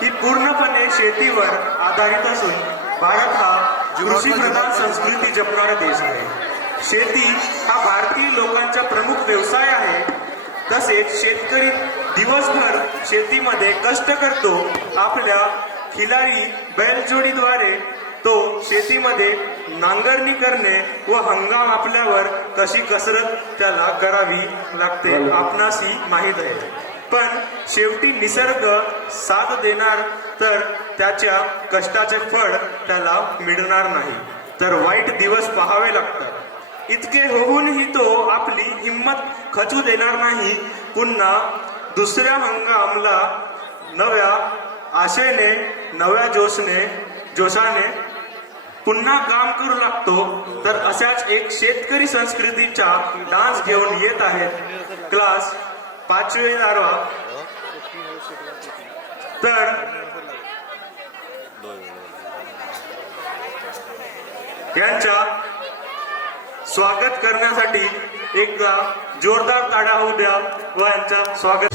ही पूर्णपणे शेतीवर आधारित असून भारत हा कृषीप्रधान संस्कृती जपणारा देश आहे. शेती हा भारतीय लोकांचा प्रमुख व्यवसाय आहे. तसेच शेतकरी दिवसभर शेतीमध्ये कष्ट करतो. आपल्या खिलारी बैलजोडीद्वारे तो शेतीमध्ये नांगरणी करणे व हंगाम आपल्यावर कशी कसरत त्याला करावी लागते आपणासही माहीत आहे. पण शेवटी निसर्ग साथ देणार तर त्याच्या कष्टाचे फळ त्याला मिळणार नाही, तर वाईट दिवस पाहावे लागतात. इतके होऊनही तो आपली हिंमत खचू देणार नाही. पुन्हा दुसऱ्या हंगामला नव्या आशेने नव्या जोशाने पुन्हा काम करू लागतो. तर अशाच एक शेतकरी संस्कृतीचा डान्स घेऊन येत आहेत क्लास 5वी तर यांच्या स्वागत करण्यासाठी एकदा जोरदार ताड्या होऊ द्या व यांचं स्वागत.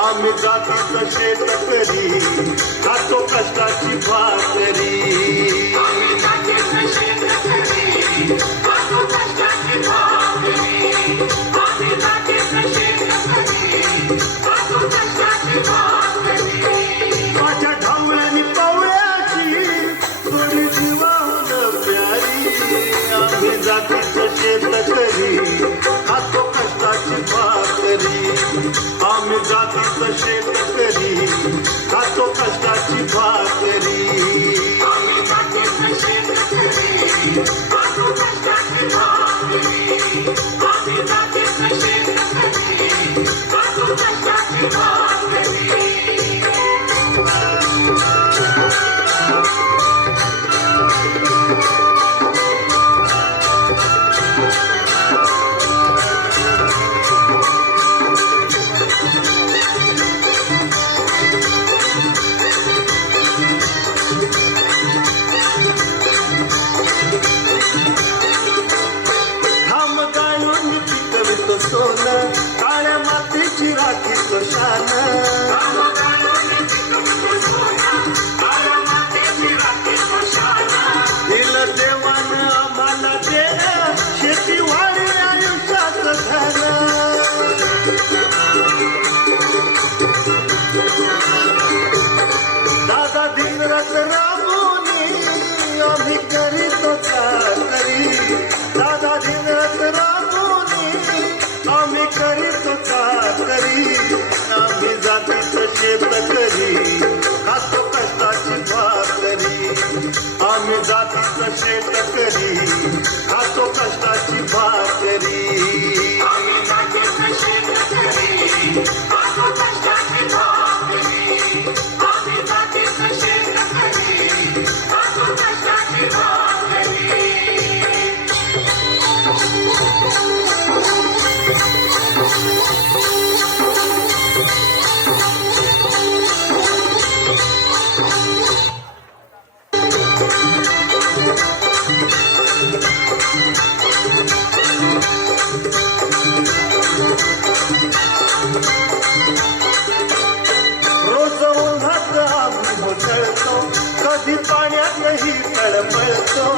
आम्ही जातीचं शेतकरी खातो कष्टाची भाकरी. आम्ही जातीचं शेतकरी खातो कष्टाची भाकरी. आम्ही जातीचं शेतकरी खातो कष्टाची भाकरी. माझ्या ढवळ्यानी पवळ्याची थोडी जीवाहून प्यारी. आम्ही जातीचं शेतकरी खातो कष्टाची भाकरी. आम्ही जातीचं शेतकरी खातो कष्टाची भाकरी. आम्ही जातीचं शेतकरी खातो कष्टाची भाकरी. आम्ही जातीचं शेतकरी खातो कष्टाची भाकरी. काळ्या मातीची राखी शान. दिलं देवानं आम्हाला देणं शेती वाढी आयुष्याचं धन. दादा दिनरात राबून आम्ही करीतो चाकरी. दादा दिनरात राबून आम्ही करीतो चाकरी. आम्ही जातीचं शेतकरी खातो कष्टाची भाकरी. आम्ही जातीचं शेतकरी खातो कष्टाची भाकरी. आम्ही जातीचं शेतकरी खातो कष्टाची भाकरी. आम्ही जातीचं शेतकरी खातो कष्टाची भाकरी. रोज उन्हात आम्ही मुसळतो, कधी पाण्यातही तळमळतो.